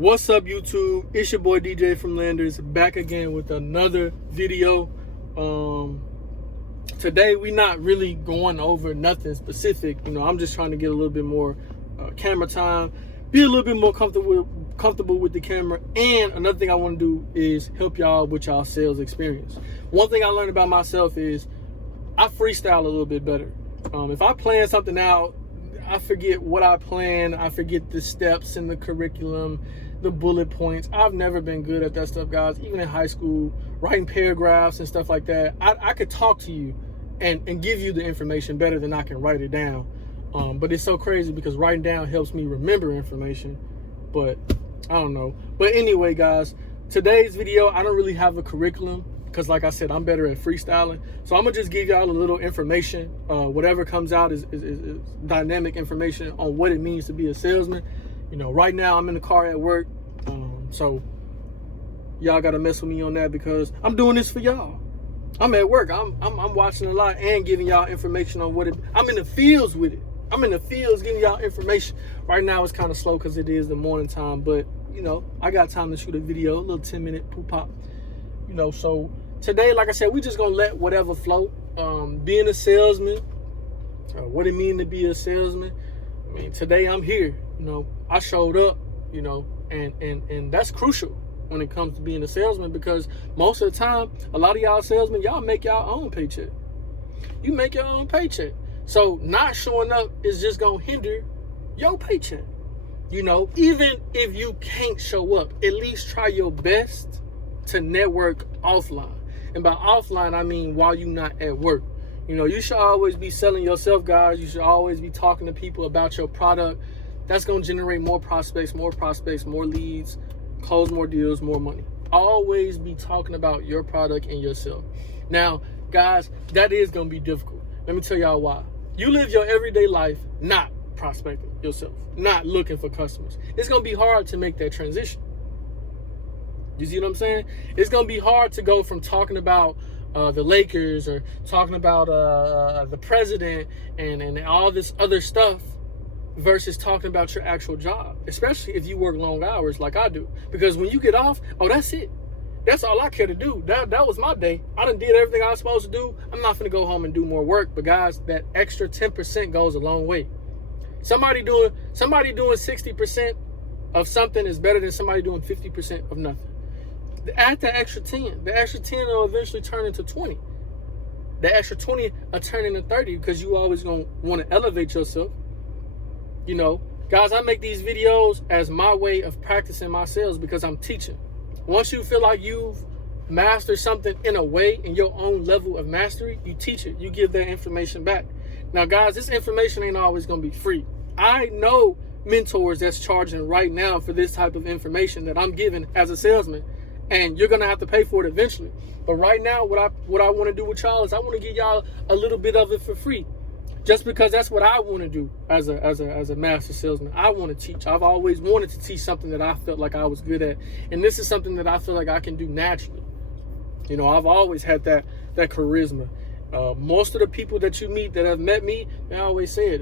What's up, YouTube? It's your boy DJ from Landers, back again with another video. Today we not really going over nothing specific. I'm just trying to get a little bit more camera time, be a little bit more comfortable with the camera. And another thing I want to do is help y'all with y'all sales experience. One thing I learned about myself is I freestyle a little bit better. If I plan something out, I forget what I plan. I forget the steps in the curriculum, the bullet points. I've never been good at that stuff, guys. Even in high school, writing paragraphs and stuff like that. I could talk to you and give you the information better than I can write it down. But it's so crazy because writing down helps me remember information. But I don't know. But anyway, guys, today's video, I don't really have a curriculum because, like I said, I'm better at freestyling. So I'm gonna just give y'all a little information. Whatever comes out is dynamic information on what it means to be a salesman. Right now I'm in the car at work, so y'all gotta mess with me on that because I'm doing this for y'all. I'm at work. I'm watching a lot and giving y'all information on what it. I'm in the fields with it. I'm in the fields giving y'all information. Right now it's kind of slow because it is the morning time, but I got time to shoot a video, a little 10-minute poop pop. So today, like I said, we just gonna let whatever flow. Being a salesman, what it mean to be a salesman. I mean, today I'm here. I showed up. And that's crucial when it comes to being a salesman because most of the time, a lot of y'all salesmen, y'all make y'all own paycheck. You make your own paycheck. So not showing up is just gonna hinder your paycheck. Even if you can't show up, at least try your best to network offline. And by offline, I mean while you're not at work. You should always be selling yourself, guys. You should always be talking to people about your product. That's going to generate more prospects, more leads, close more deals, more money. Always be talking about your product and yourself. Now, guys, that is going to be difficult. Let me tell y'all why. You live your everyday life not prospecting yourself, not looking for customers. It's going to be hard to make that transition. You see what I'm saying? It's going to be hard to go from talking about the Lakers or talking about the president and all this other stuff versus talking about your actual job, especially if you work long hours like I do. Because when you get off, that's it. That's all I care to do. That was my day. I done did everything I was supposed to do. I'm not going to go home and do more work. But guys, that extra 10% goes a long way. Somebody doing 60% of something is better than somebody doing 50% of nothing. Add the extra 10. The extra 10 will eventually turn into 20. The extra 20 will turn into 30 because you always going to want to elevate yourself. Guys, I make these videos as my way of practicing my sales because I'm teaching. Once you feel like you've mastered something in a way, in your own level of mastery, you teach it. You give that information back. Now, guys, this information ain't always going to be free. I know mentors that's charging right now for this type of information that I'm giving as a salesman. And you're going to have to pay for it eventually. But right now, what I want to do with y'all is I want to give y'all a little bit of it for free. Just because that's what I want to do as a master salesman. I want to teach. I've always wanted to teach something that I felt like I was good at. And this is something that I feel like I can do naturally. I've always had that charisma. Most of the people that you meet that have met me, they always say it.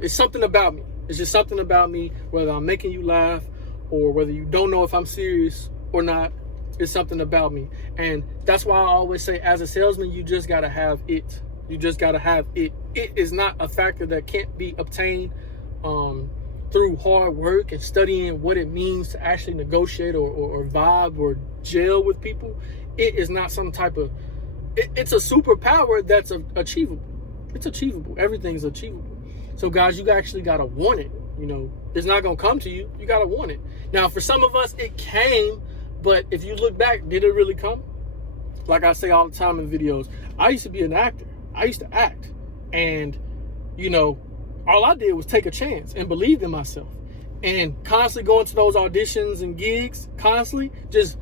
It's something about me. It's just something about me, whether I'm making you laugh or whether you don't know if I'm serious or not. It's something about me. And that's why I always say, as a salesman, you just got to have it. You just got to have it. It is not a factor that can't be obtained through hard work and studying what it means to actually negotiate or vibe or gel with people. It is not some type of, it's a superpower that's achievable. It's achievable. Everything's achievable. So guys, you actually got to want it. It's not going to come to you. You got to want it. Now, for some of us, it came, but if you look back, did it really come? Like I say all the time in videos, I used to be an actor. I used to act, and all I did was take a chance and believe in myself, and constantly going to those auditions and gigs, constantly just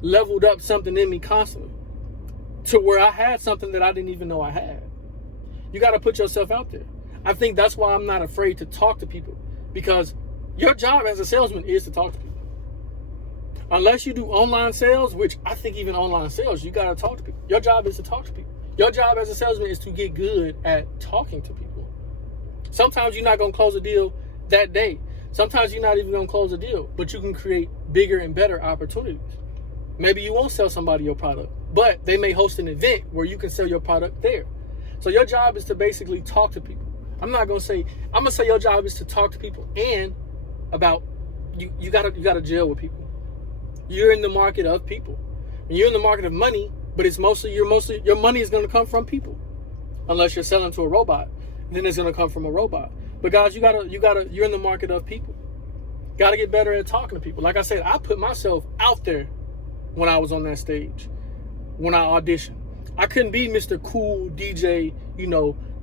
leveled up something in me constantly to where I had something that I didn't even know I had. You got to put yourself out there. I think that's why I'm not afraid to talk to people, because your job as a salesman is to talk to people. Unless you do online sales, which I think even online sales, you got to talk to people. Your job is to talk to people. Your job as a salesman is to get good at talking to people. Sometimes you're not going to close a deal that day. Sometimes you're not even going to close a deal, but you can create bigger and better opportunities. Maybe you won't sell somebody your product, but they may host an event where you can sell your product there. So your job is to basically talk to people. I'm going to say your job is to talk to people, and about you gotta gel with people. You're in the market of people. And you're in the market of money, but it's mostly your money is going to come from people. Unless you're selling to a robot, then it's going to come from a robot. But guys, you're in the market of people. Got to get better at talking to people. Like I said, I put myself out there when I was on that stage, when I auditioned. I couldn't be Mr. Cool DJ,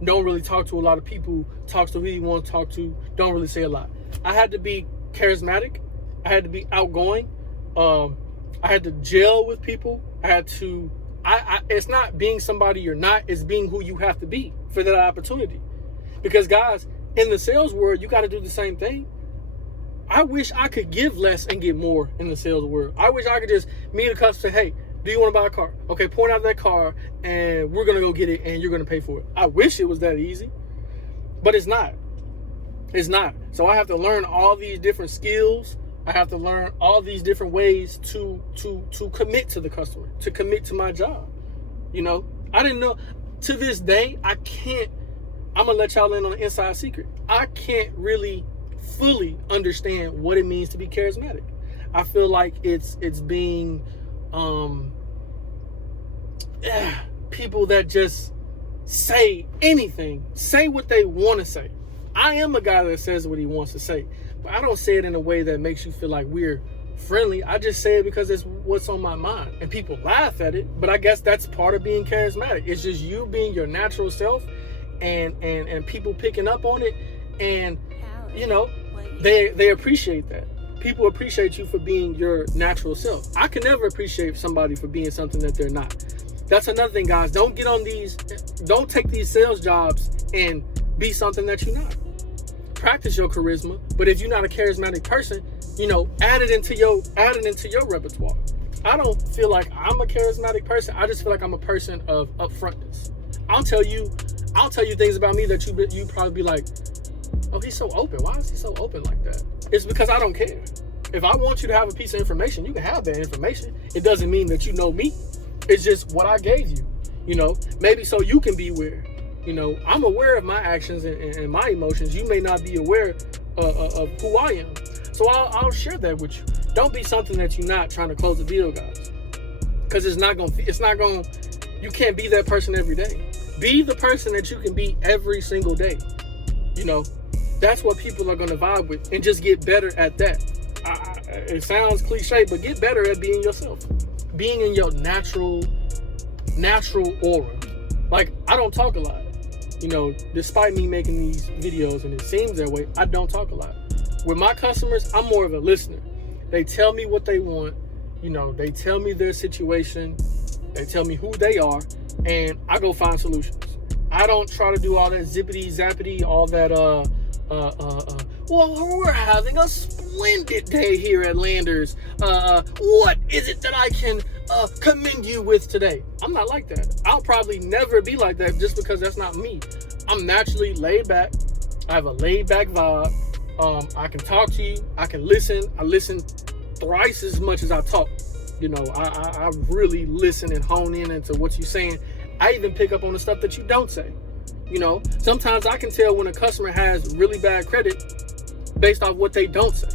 don't really talk to a lot of people, talks to who you want to talk to, don't really say a lot. I had to be charismatic. I had to be outgoing. I had to gel with people. It's not being somebody you're not, it's being who you have to be for that opportunity. Because guys, in the sales world, you got to do the same thing. I wish I could give less and get more in the sales world. I wish I could just meet a customer, say, hey, do you want to buy a car? Okay, point out that car and we're going to go get it and you're going to pay for it. I wish it was that easy, but it's not. It's not. So I have to learn all these different skills. I have to learn all these different ways to commit to the customer, to commit to my job. I didn't know. To this day, I'm going to let y'all in on an inside secret. I can't really fully understand what it means to be charismatic. I feel like it's being people that just say anything, say what they want to say. I am a guy that says what he wants to say, but I don't say it in a way that makes you feel like we're friendly. I just say it because it's what's on my mind, and people laugh at it, but I guess that's part of being charismatic. It's just you being your natural self, and people picking up on it, and they appreciate that. People appreciate you for being your natural self. I can never appreciate somebody for being something that they're not. That's another thing, guys. Don't take these sales jobs and be something that you're not. Practice your charisma, but if you're not a charismatic person, add it into your repertoire. I don't feel like I'm a charismatic person. I just feel like I'm a person of upfrontness. I'll tell you things about me that you probably be like, oh, he's so open. Why is he so open like that? It's because I don't care. If I want you to have a piece of information, you can have that information. It doesn't mean that you know me. It's just what I gave you, maybe so you can be aware. I'm aware of my actions and my emotions. You may not be aware of who I am. So I'll share that with you. Don't be something that you're not trying to close a deal, guys. Because you can't be that person every day. Be the person that you can be every single day. That's what people are going to vibe with, and just get better at that. It sounds cliche, but get better at being yourself. Being in your natural aura. Like, I don't talk a lot. Despite me making these videos, and it seems that way, I don't talk a lot. With my customers, I'm more of a listener. They tell me what they want. They tell me their situation. They tell me who they are, and I go find solutions. I don't try to do all that zippity zappity, all that, well, we're having a splendid day here at Landers. What is it that I can commend you with today? I'm not like that. I'll probably never be like that just because that's not me. I'm naturally laid back. I have a laid back vibe. I can talk to you. I can listen. I listen thrice as much as I talk. I really listen and hone in into what you're saying. I even pick up on the stuff that you don't say. Sometimes I can tell when a customer has really bad credit based off what they don't say.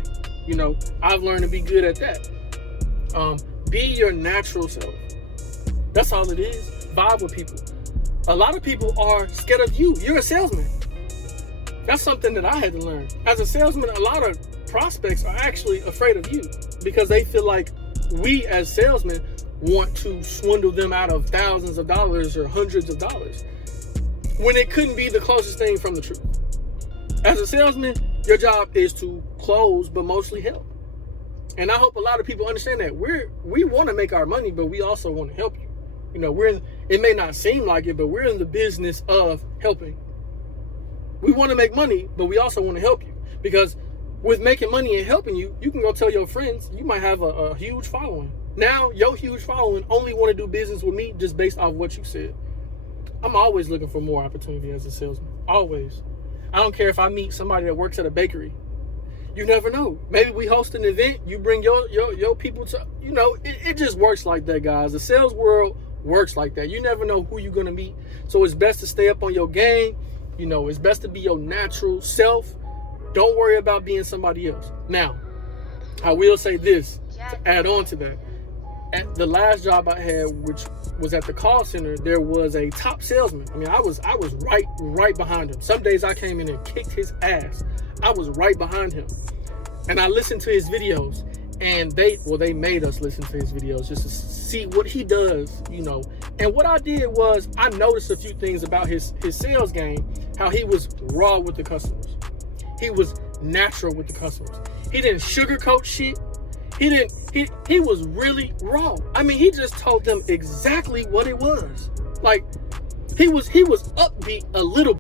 I've learned to be good at that. Be your natural self. That's all it is. Vibe with people. A lot of people are scared of you. You're a salesman. That's something that I had to learn. As a salesman, a lot of prospects are actually afraid of you because they feel like we as salesmen want to swindle them out of thousands of dollars or hundreds of dollars, when it couldn't be the closest thing from the truth. As a salesman, your job is to close, but mostly help. And I hope a lot of people understand that we want to make our money, but we also want to help you. It may not seem like it, but we're in the business of helping. We want to make money, but we also want to help you, because with making money and helping you, you can go tell your friends. You might have a huge following. Now, your huge following only want to do business with me just based off what you said. I'm always looking for more opportunity as a salesman. Always. I don't care if I meet somebody that works at a bakery You never know. Maybe we host an event, you bring your people to, it just works like that, guys. The sales world works like that. You never know who you're going to meet. So it's best to stay up on your game. It's best to be your natural self. Don't worry about being somebody else. Now, I will say this to add on to that. At the last job I had, which was at the call center, there was a top salesman. I mean, I was right behind him. Some days I came in and kicked his ass. I was right behind him. And I listened to his videos, and they made us listen to his videos just to see what he does, And what I did was I noticed a few things about his sales game, how he was raw with the customers. He was natural with the customers. He didn't sugarcoat shit. He was really raw. I mean, he just told them exactly what it was. Like, he was upbeat a little bit.